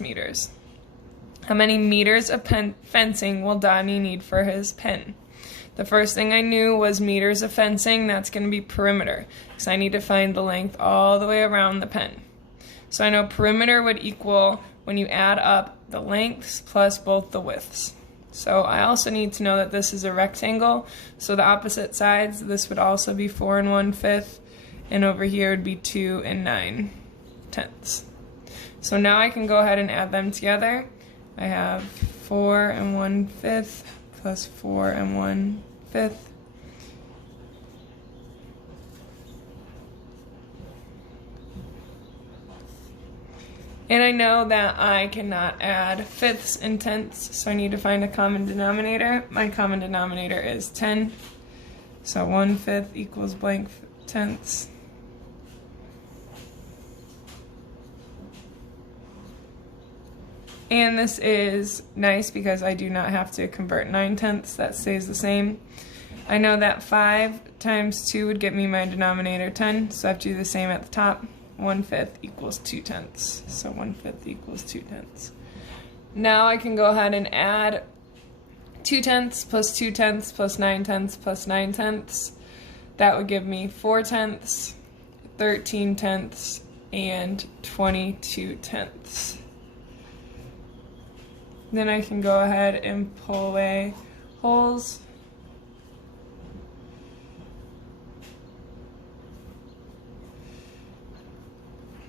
meters. How many meters of fencing will Donnie need for his pen? The first thing I knew was meters of fencing. That's going to be perimeter, because I need to find the length all the way around the pen. So I know perimeter would equal when you add up the lengths plus both the widths. So I also need to know that this is a rectangle, so the opposite sides, this would also be 4 1/5, and over here would be 2 9/10. So now I can go ahead and add them together. I have 4 1/5 plus 4 1/5. And I know that I cannot add fifths and tenths, so I need to find a common denominator. My common denominator is 10. So 1/5 equals blank tenths. And this is nice because I do not have to convert 9/10. That stays the same. I know that 5 times 2 would get me my denominator 10, so I have to do the same at the top. 1/5 equals 2/10. So 1/5 equals 2/10. Now I can go ahead and add 2/10 plus 2/10 plus 9/10 plus 9/10. That would give me 4/10, 13/10, and 22/10. Then I can go ahead and pull away holes.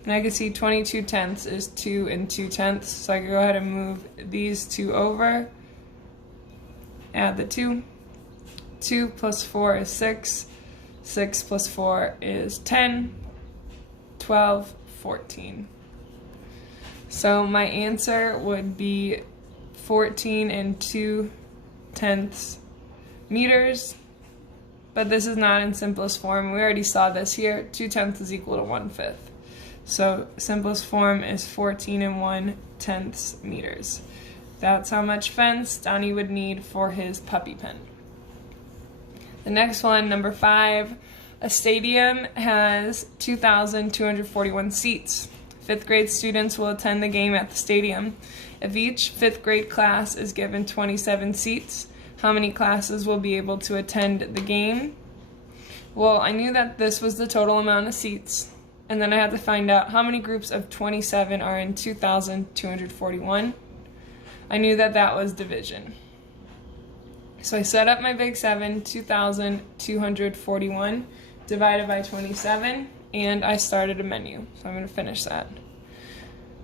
And I can see 22/10 is 2 2/10, so I can go ahead and move these two over. Add the 2. 2 plus 4 is 6. 6 plus 4 is 10. 12, 14. So my answer would be 14 2/10 meters. But this is not in simplest form. We already saw this here. 2/10 is equal to 1/5. So simplest form is 14 1/10 meters. That's how much fence Donnie would need for his puppy pen. The next one, number 5, a stadium has 2,241 seats. 5th grade students will attend the game at the stadium. If each 5th grade class is given 27 seats, how many classes will be able to attend the game? Well, I knew that this was the total amount of seats. And then I had to find out how many groups of 27 are in 2,241. I knew that that was division. So I set up my big 7, 2,241 divided by 27, and I started a menu. So I'm going to finish that.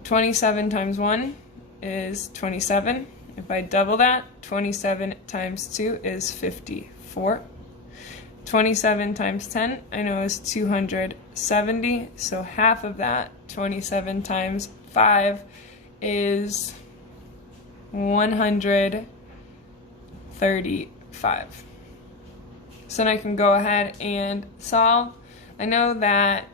27 times 1 is 27. If I double that, 27 times 2 is 54. 27 times 10, I know is 270, so half of that, 27 times 5, is 135. So then I can go ahead and solve. I know that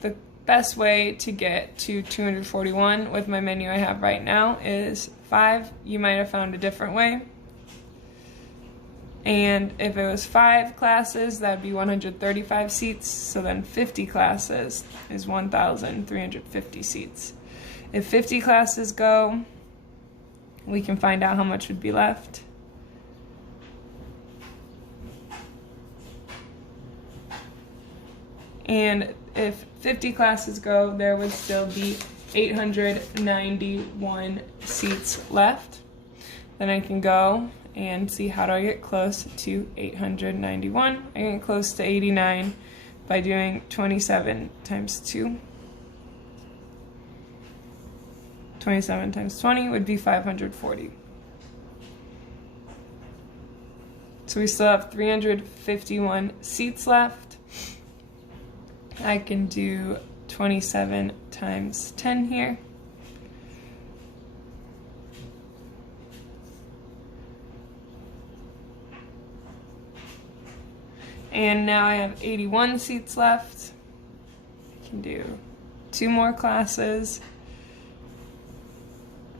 the best way to get to 241 with my menu I have right now is 5. You might have found a different way. And if it was 5 classes, that would be 135 seats. So then 50 classes is 1,350 seats. If 50 classes go, we can find out how much would be left. And if 50 classes go, there would still be 891 seats left. Then I can go and see how do I get close to 891. I get close to 89 by doing 27 times 2. 27 times 20 would be 540. So we still have 351 seats left. I can do 27 times 10 here. And now I have 81 seats left. I can do 2 more classes,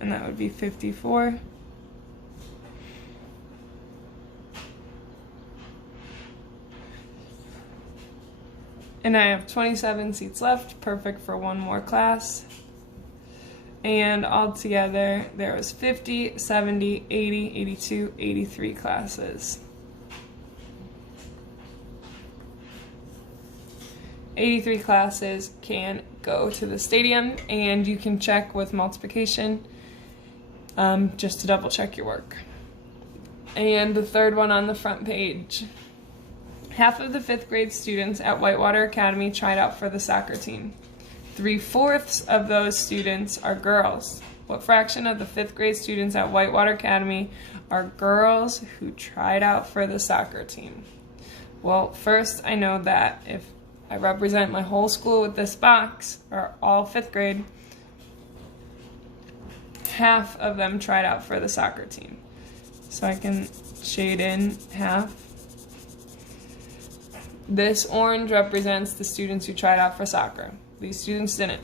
and that would be 54. And I have 27 seats left, perfect for 1 more class. And altogether, there was 50, 70, 80, 82, 83 classes. 83 classes can go to the stadium, and you can check with multiplication just to double check your work. And the third one on the front page. Half of the 5th grade students at Whitewater Academy tried out for the soccer team. 3/4 of those students are girls. What fraction of the 5th grade students at Whitewater Academy are girls who tried out for the soccer team? Well, first I know that if I represent my whole school with this box, or all 5th grade, half of them tried out for the soccer team. So I can shade in half. This orange represents the students who tried out for soccer. These students didn't.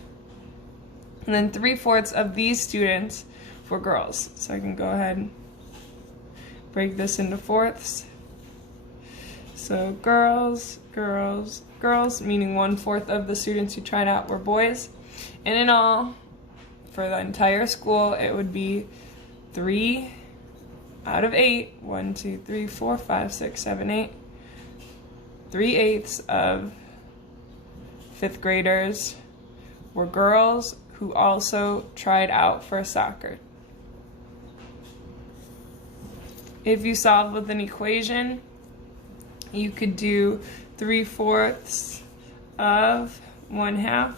And then 3/4 of these students were girls. So I can go ahead and break this into fourths. So girls, girls, girls, meaning 1/4 of the students who tried out were boys. And in all, for the entire school, it would be 3 out of 8. 1, 2, 3, 4, 5, 6, 7, 8. 3/8 of 5th graders were girls who also tried out for soccer. If you solve with an equation, you could do 3/4 of 1/2.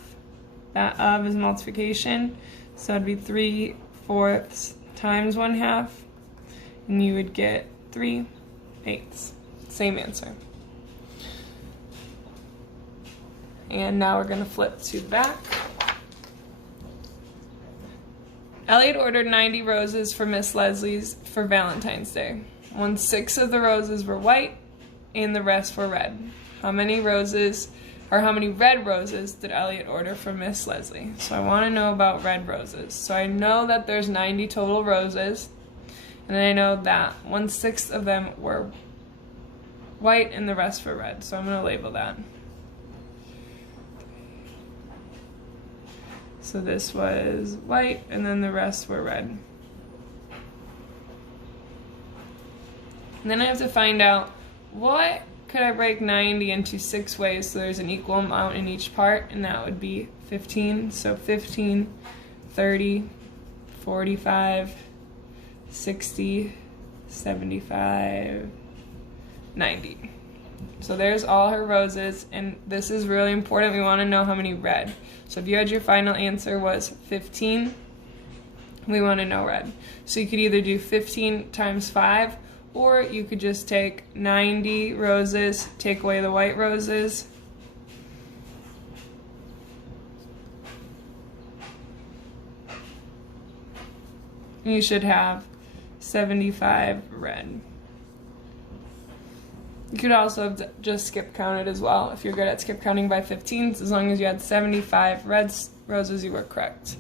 That of is multiplication, so it'd be 3/4 times 1/2, and you would get 3/8. Same answer. And now we're going to flip to the back. Elliot ordered 90 roses for Miss Leslie's for Valentine's Day. 1/6 of the roses were white and the rest were red. How many roses, or how many red roses did Elliot order for Miss Leslie? So I want to know about red roses. So I know that there's 90 total roses, and I know that 1/6 of them were white and the rest were red. So I'm going to label that. So this was white, and then the rest were red. And then I have to find out, what could I break 90 into 6 ways so there's an equal amount in each part, and that would be 15. So 15, 30, 45, 60, 75, 90. So there's all her roses, and this is really important. We want to know how many red. So if you had your final answer was 15, we want to know red. So you could either do 15 times 5, or you could just take 90 roses, take away the white roses, and you should have 75 red. You could also have just skip counted as well if you're good at skip counting by 15s. As long as you had 75 red roses, you were correct.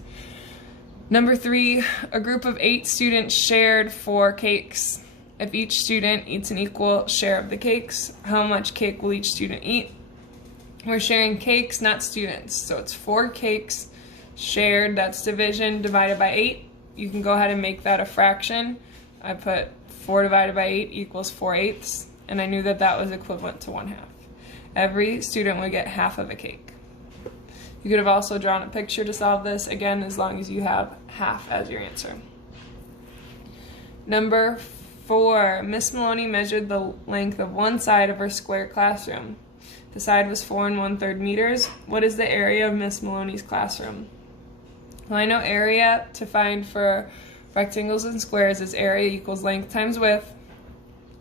Number 3, a group of 8 students shared 4 cakes. If each student eats an equal share of the cakes, how much cake will each student eat? We're sharing cakes, not students. So it's 4 cakes shared, that's division, divided by 8. You can go ahead and make that a fraction. I put 4 divided by 8 equals 4/8. And I knew that that was equivalent to 1/2. Every student would get half of a cake. You could have also drawn a picture to solve this, again, as long as you have half as your answer. Number 4, Miss Maloney measured the length of one side of her square classroom. The side was 4 1/3 meters. What is the area of Miss Maloney's classroom? Well, I know area to find for rectangles and squares is area equals length times width.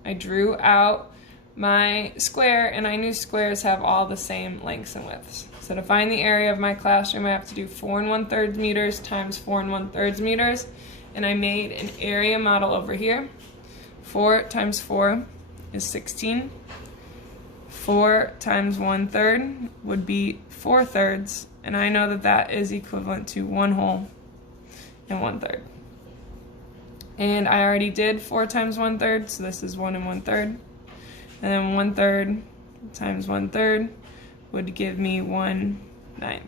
I drew out my square, and I knew squares have all the same lengths and widths. So to find the area of my classroom, I have to do 4 1/3 meters times 4 1/3 meters, and I made an area model over here. 4 times 4 is 16. 4 times 1/3 would be 4/3, and I know that that is equivalent to 1 whole and 1/3. And I already did 4 times 1/3, so this is 1 1/3. And then 1/3 times 1/3 would give me 1/9.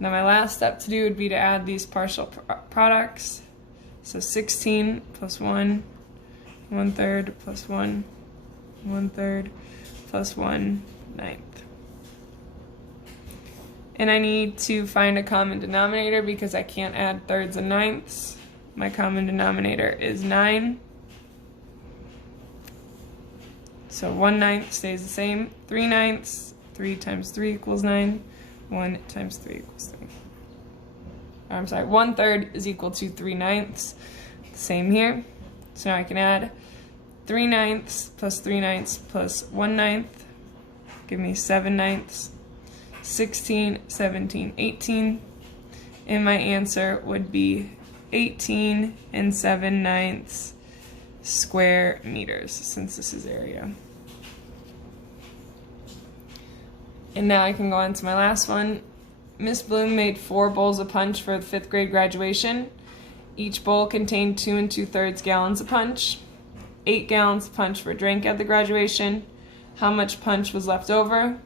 Now my last step to do would be to add these partial products. So 16 plus 1, 1/3 plus 1, 1/3 plus 1/9. And I need to find a common denominator because I can't add thirds and ninths. My common denominator is 9. So 1/9 stays the same. 3/9, 3 times 3 equals 9. 1 times 3 equals 3. I'm sorry, 1/3 is equal to 3/9. Same here. So now I can add 3/9 plus 3/9 plus 1/9. Give me 7/9. 16, 17, 18. And my answer would be 18 and 7/9 square meters, since this is area. And now I can go on to my last one. Miss Bloom made 4 bowls of punch for the 5th grade graduation. Each bowl contained 2 2/3 gallons of punch. 8 gallons of punch were drank at the graduation. How much punch was left over?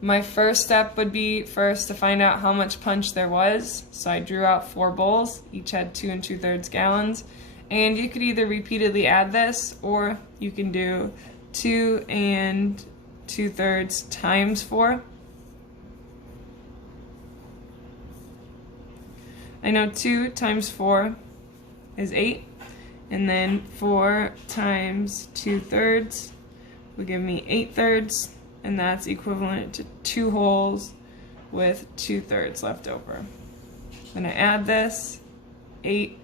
My first step would be first to find out how much punch there was. So I drew out 4 bowls, each had 2 2/3 gallons. And you could either repeatedly add this, or you can do 2 2/3 times 4. I know 2 times 4 is 8, and then 4 times 2/3 will give me 8/3, and that's equivalent to 2 wholes with 2/3 left over. Then I add this, 8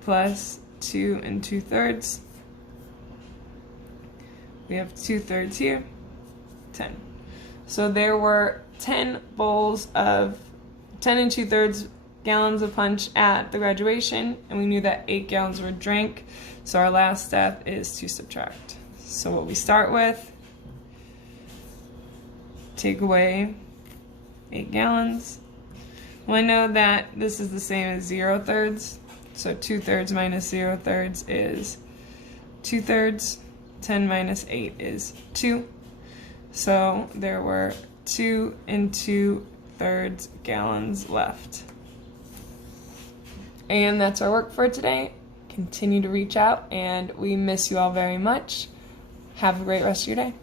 plus 2 2/3. We have 2/3 here, 10. So there were 10 bowls of 10 2/3 gallons of punch at the graduation, and we knew that 8 gallons were drank. So our last step is to subtract. So what we start with, take away 8 gallons. Well, I know that this is the same as 0/3. So 2/3 minus 0/3 is 2/3. 10 minus 8 is 2. So there were 2 2/3 gallons left. And that's our work for today. Continue to reach out, and we miss you all very much. Have a great rest of your day.